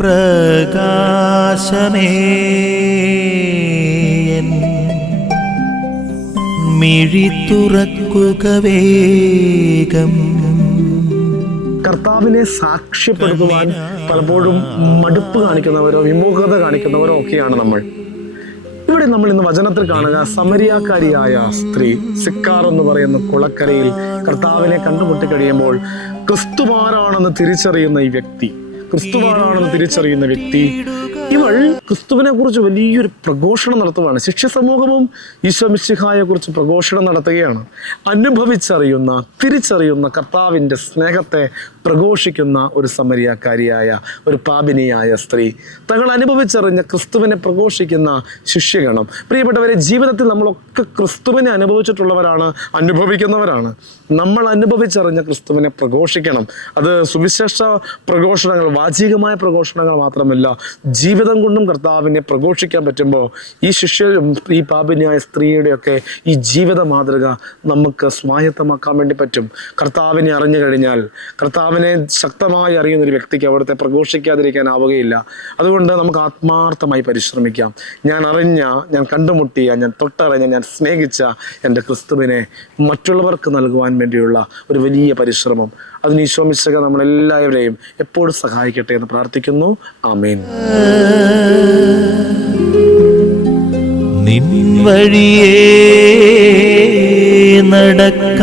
പ്രകാശമേ മിഴി തുറക്കുക വേഗം. കർത്താവിനെ സാക്ഷ്യപ്പെടുത്തുവാൻ പലപ്പോഴും മടുപ്പ് കാണിക്കുന്നവരോ വിമുഖത കാണിക്കുന്നവരോ ഒക്കെയാണ് നമ്മൾ. ഇവിടെ നമ്മൾ ഇന്ന് വചനത്തിൽ കാണുക സമരിയാക്കാരിയായ സ്ത്രീ സിക്കാർ എന്ന് പറയുന്ന കുളക്കരയിൽ കർത്താവിനെ കണ്ടുമുട്ടി കഴിയുമ്പോൾ ക്രിസ്തുവാരാണെന്ന് തിരിച്ചറിയുന്ന വ്യക്തി ഇവൾ ക്രിസ്തുവിനെ കുറിച്ച് വലിയൊരു പ്രഘോഷണം നടത്തുകയാണ്. ശിഷ്യ സമൂഹവും ഈശോ മിശിഹായെ കുറിച്ച് പ്രഘോഷണം നടത്തുകയാണ്. തിരിച്ചറിയുന്ന കർത്താവിൻ്റെ സ്നേഹത്തെ പ്രഘോഷിക്കുന്ന ഒരു സമരിയാക്കാരിയായ ഒരു പാപിനിയായ സ്ത്രീ, തങ്ങൾ അനുഭവിച്ചറിഞ്ഞ ക്രിസ്തുവിനെ പ്രഘോഷിക്കുന്ന ശിഷ്യഗണം. പ്രിയപ്പെട്ടവരെ, ജീവിതത്തിൽ നമ്മളൊക്കെ ക്രിസ്തുവിനെ അനുഭവിക്കുന്നവരാണ്. നമ്മൾ അനുഭവിച്ചറിഞ്ഞ ക്രിസ്തുവിനെ പ്രഘോഷിക്കണം. അത് സുവിശേഷ പ്രഘോഷണങ്ങൾ, വാചികമായ പ്രഘോഷണങ്ങൾ മാത്രമല്ല, ജീവിതം കൊണ്ടും കർത്താവിനെ പ്രഘോഷിക്കാൻ പറ്റുമ്പോൾ ഈ പാപിനിയായ സ്ത്രീയുടെയൊക്കെ ഈ ജീവിത മാതൃക നമുക്ക് സ്വായത്തമാക്കാൻ വേണ്ടി പറ്റും. കർത്താവിനെ അറിഞ്ഞു കഴിഞ്ഞാൽ, കർത്താവിനെ ശക്തമായി അറിയുന്ന ഒരു വ്യക്തിക്ക് അവിടുത്തെ പ്രഘോഷിക്കാതിരിക്കാനാവുകയില്ല. അതുകൊണ്ട് നമുക്ക് ആത്മാർത്ഥമായി പരിശ്രമിക്കാം. ഞാൻ കണ്ടുമുട്ടിയ, ഞാൻ തൊട്ടറിഞ്ഞ, ഞാൻ സ്നേഹിച്ച എൻ്റെ ക്രിസ്തുവിനെ മറ്റുള്ളവർക്ക് നൽകുവാൻ വേണ്ടിയുള്ള ഒരു വലിയ പരിശ്രമം, അതിന് ഈശോ മിശിഹ നമ്മളെല്ലാവരെയും എപ്പോഴും സഹായിക്കട്ടെ എന്ന് പ്രാർത്ഥിക്കുന്നു. ആമേൻ. നിൻ വഴിയേ നടക്ക